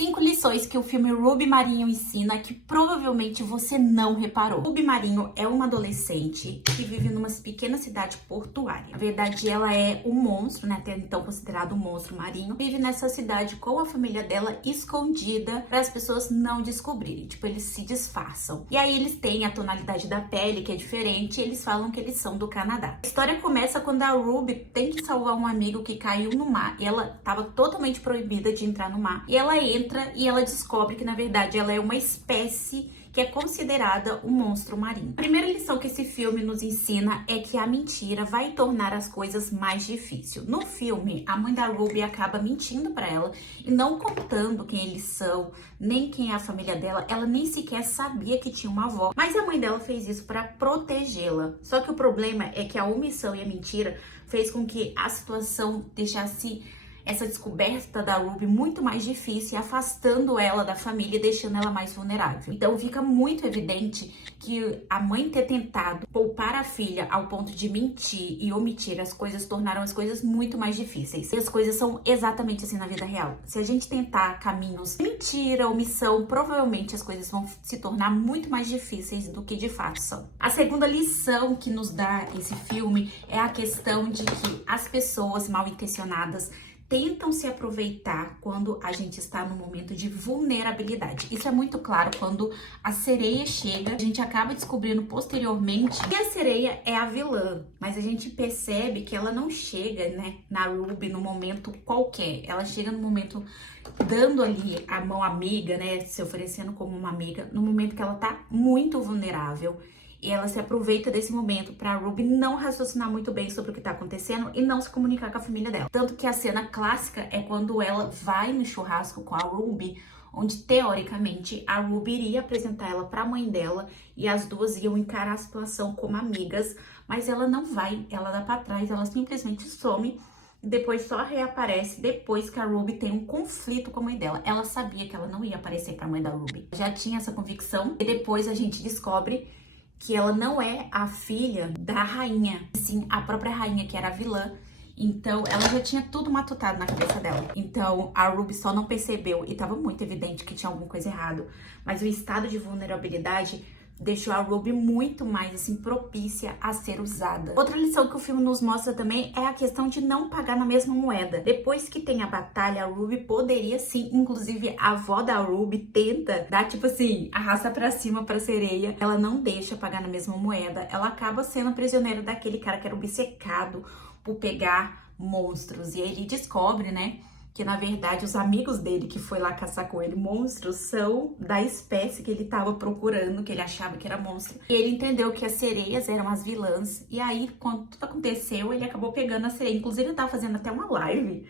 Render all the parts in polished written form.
5 lições que o filme Ruby Marinho ensina que provavelmente você não reparou. Ruby Marinho é uma adolescente que vive numa pequena cidade portuária. Na verdade, ela é um monstro, né? Até então considerado um monstro marinho. Vive nessa cidade com a família dela escondida para as pessoas não descobrirem. Tipo, eles se disfarçam. E aí eles têm a tonalidade da pele que é diferente e eles falam que eles são do Canadá. A história começa quando a Ruby tem que salvar um amigo que caiu no mar. E ela estava totalmente proibida de entrar no mar. E ela entra e ela descobre que, na verdade, ela é uma espécie que é considerada um monstro marinho. A primeira lição que esse filme nos ensina é que a mentira vai tornar as coisas mais difíceis. No filme, a mãe da Ruby acaba mentindo para ela e não contando quem eles são, nem quem é a família dela. Ela nem sequer sabia que tinha uma avó, mas a mãe dela fez isso para protegê-la. Só que o problema é que a omissão e a mentira fez com que a situação deixasse essa descoberta da Ruby muito mais difícil, afastando ela da família e deixando ela mais vulnerável. Então fica muito evidente que a mãe ter tentado poupar a filha ao ponto de mentir e omitir as coisas tornaram as coisas muito mais difíceis. E as coisas são exatamente assim na vida real. Se a gente tentar caminhos de mentira, omissão, provavelmente as coisas vão se tornar muito mais difíceis do que de fato são. A segunda lição que nos dá esse filme é a questão de que as pessoas mal intencionadas tentam se aproveitar quando a gente está num momento de vulnerabilidade. Isso é muito claro quando a sereia chega, a gente acaba descobrindo posteriormente que a sereia é a vilã, mas a gente percebe que ela não chega, né, na Ruby no momento qualquer, ela chega no momento dando ali a mão amiga, né, se oferecendo como uma amiga, no momento que ela tá muito vulnerável. E ela se aproveita desse momento pra Ruby não raciocinar muito bem sobre o que tá acontecendo e não se comunicar com a família dela. Tanto que a cena clássica é quando ela vai no churrasco com a Ruby, onde teoricamente a Ruby iria apresentar ela pra mãe dela e as duas iam encarar a situação como amigas, mas ela não vai, ela dá pra trás, ela simplesmente some e depois só reaparece depois que a Ruby tem um conflito com a mãe dela. Ela sabia que ela não ia aparecer pra mãe da Ruby, já tinha essa convicção e depois a gente descobre que ela não é a filha da rainha, sim, a própria rainha, que era a vilã. Então, ela já tinha tudo matutado na cabeça dela. Então, a Ruby só não percebeu e tava muito evidente que tinha alguma coisa errada. Mas o estado de vulnerabilidade deixou a Ruby muito mais, assim, propícia a ser usada. Outra lição que o filme nos mostra também é a questão de não pagar na mesma moeda. Depois que tem a batalha, a Ruby poderia sim, inclusive a avó da Ruby tenta dar, tipo assim, a raça pra cima pra sereia. Ela não deixa pagar na mesma moeda. Ela acaba sendo prisioneira daquele cara que era obcecado por pegar monstros. E aí ele descobre, né, que na verdade os amigos dele que foi lá caçar com ele monstros são da espécie que ele tava procurando, que ele achava que era monstro. E ele entendeu que as sereias eram as vilãs. E aí, quando tudo aconteceu, ele acabou pegando a sereia. Inclusive, ele tava fazendo até uma live.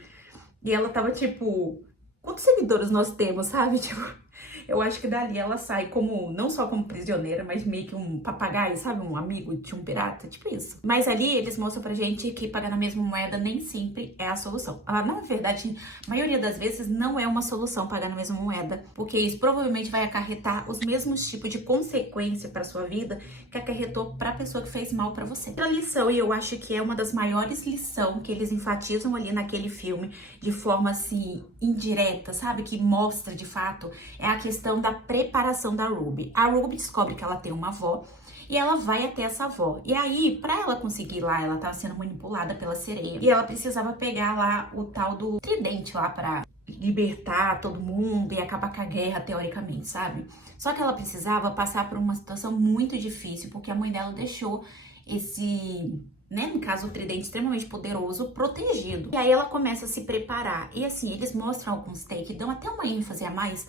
E ela tava tipo, quantos seguidores nós temos, sabe? Tipo, eu acho que dali ela sai como, não só como prisioneira, mas meio que um papagaio, sabe? Um amigo de um pirata, tipo isso. Mas ali eles mostram pra gente que pagar na mesma moeda nem sempre é a solução. Na verdade, a maioria das vezes não é uma solução pagar na mesma moeda, porque isso provavelmente vai acarretar os mesmos tipos de consequência pra sua vida que acarretou pra pessoa que fez mal pra você. Outra lição, e eu acho que é uma das maiores lições que eles enfatizam ali naquele filme, de forma assim, indireta, sabe? Que mostra de fato, é a questão da preparação da Ruby. A Ruby descobre que ela tem uma avó e ela vai até essa avó. E aí, pra ela conseguir ir lá, ela tava sendo manipulada pela sereia e ela precisava pegar lá o tal do tridente lá pra libertar todo mundo e acabar com a guerra, teoricamente, sabe? Só que ela precisava passar por uma situação muito difícil, porque a mãe dela deixou esse, né, no caso o tridente extremamente poderoso, protegido. E aí ela começa a se preparar. E assim, eles mostram alguns takes, dão até uma ênfase a mais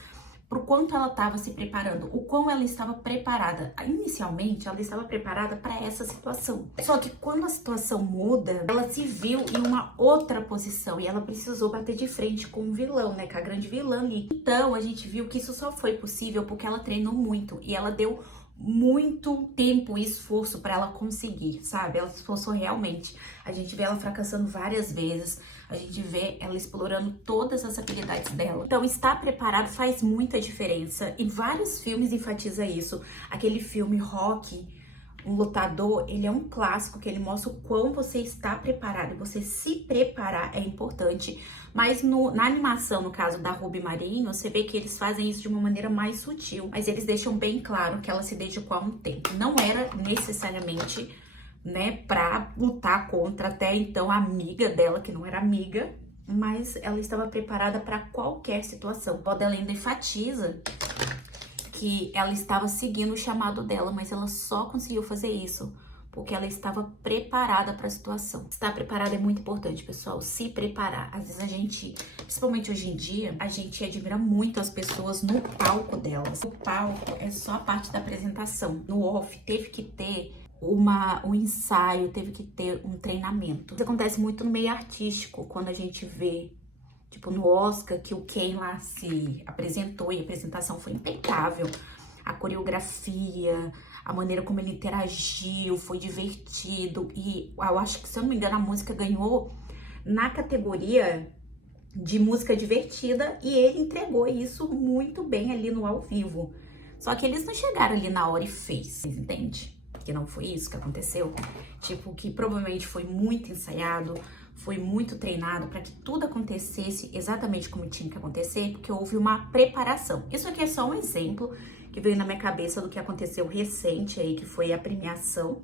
pro quanto ela estava se preparando, o quão ela estava preparada. Inicialmente, ela estava preparada para essa situação. Só que quando a situação muda, ela se viu em uma outra posição e ela precisou bater de frente com o vilão, né, com a grande vilã ali. Então, a gente viu que isso só foi possível porque ela treinou muito e ela deu muito tempo e esforço para ela conseguir, sabe? Ela se esforçou realmente. A gente vê ela fracassando várias vezes, a gente vê ela explorando todas as habilidades dela. Então, estar preparado faz muita diferença e vários filmes enfatizam isso. Aquele filme Rocky, Um lutador, ele é um clássico que ele mostra o quão você está preparado. Você se preparar é importante. Mas na animação, no caso da Ruby Marinho, você vê que eles fazem isso de uma maneira mais sutil. Mas eles deixam bem claro que ela se dedicou há um tempo. Não era necessariamente, né, pra lutar contra até então a amiga dela, que não era amiga. Mas ela estava preparada para qualquer situação. O dela ainda enfatiza que ela estava seguindo o chamado dela, mas ela só conseguiu fazer isso porque ela estava preparada para a situação. Estar preparada é muito importante, pessoal. Se preparar. Às vezes a gente, principalmente hoje em dia, a gente admira muito as pessoas no palco delas. O palco é só a parte da apresentação. No off, teve que ter um ensaio, teve que ter um treinamento. Isso acontece muito no meio artístico, quando a gente vê, tipo, no Oscar, que o Ken lá se apresentou e a apresentação foi impecável. A coreografia, a maneira como ele interagiu, foi divertido. E eu acho que, se eu não me engano, a música ganhou na categoria de música divertida e ele entregou isso muito bem ali no ao vivo. Só que eles não chegaram ali na hora e fez, entende? Que não foi isso que aconteceu. Tipo, que provavelmente foi muito ensaiado, foi muito treinado para que tudo acontecesse exatamente como tinha que acontecer, porque houve uma preparação. Isso aqui é só um exemplo que veio na minha cabeça do que aconteceu recente aí, que foi a premiação.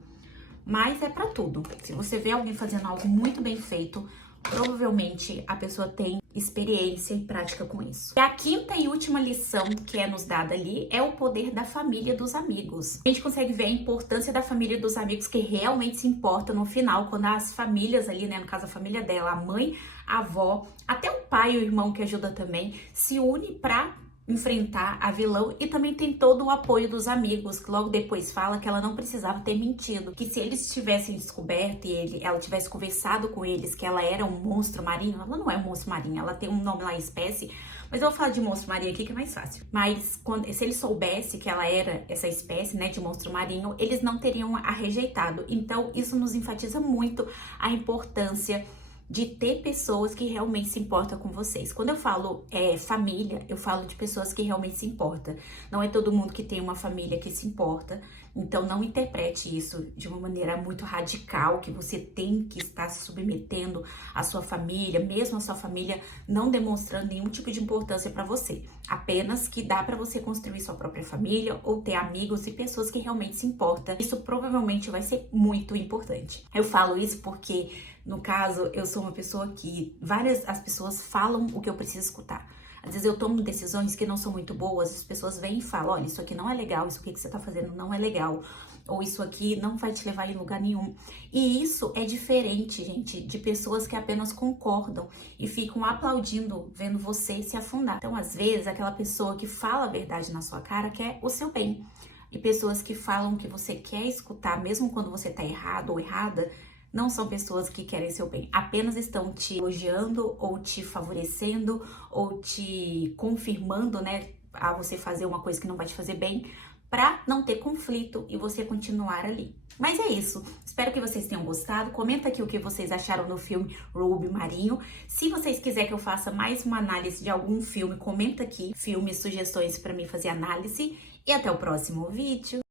Mas é para tudo. Se você vê alguém fazendo algo muito bem feito, provavelmente a pessoa tem experiência e prática com isso. E a quinta e última lição que é nos dada ali é o poder da família e dos amigos. A gente consegue ver a importância da família e dos amigos que realmente se importa no final, quando as famílias ali, né, no caso a família dela, a mãe, a avó, até o pai e o irmão que ajuda também, se une pra enfrentar a vilã, e também tem todo o apoio dos amigos, que logo depois fala que ela não precisava ter mentido, que se eles tivessem descoberto e ela tivesse conversado com eles que ela era um monstro marinho, ela não é um monstro marinho, ela tem um nome lá, espécie, mas eu vou falar de monstro marinho aqui que é mais fácil. Mas se eles soubessem que ela era essa espécie, né, de monstro marinho, eles não teriam a rejeitado. Então isso nos enfatiza muito a importância de ter pessoas que realmente se importam com vocês. Quando eu falo família, eu falo de pessoas que realmente se importam. Não é todo mundo que tem uma família que se importa. Então não interprete isso de uma maneira muito radical, que você tem que estar se submetendo à sua família, mesmo a sua família não demonstrando nenhum tipo de importância para você. Apenas que dá para você construir sua própria família ou ter amigos e pessoas que realmente se importam. Isso provavelmente vai ser muito importante. Eu falo isso porque, no caso, eu sou uma pessoa que as pessoas falam o que eu preciso escutar. Às vezes eu tomo decisões que não são muito boas, as pessoas vêm e falam, olha, isso aqui não é legal, isso aqui que você tá fazendo não é legal, ou isso aqui não vai te levar em lugar nenhum. E isso é diferente, gente, de pessoas que apenas concordam e ficam aplaudindo, vendo você se afundar. Então, às vezes, aquela pessoa que fala a verdade na sua cara quer o seu bem. E pessoas que falam o que você quer escutar, mesmo quando você tá errado ou errada, não são pessoas que querem seu bem, apenas estão te elogiando ou te favorecendo ou te confirmando, né, a você fazer uma coisa que não vai te fazer bem, pra não ter conflito e você continuar ali. Mas é isso, espero que vocês tenham gostado. Comenta aqui o que vocês acharam no filme Ruby Marinho. Se vocês quiserem que eu faça mais uma análise de algum filme, comenta aqui, filmes, sugestões pra mim fazer análise. E até o próximo vídeo.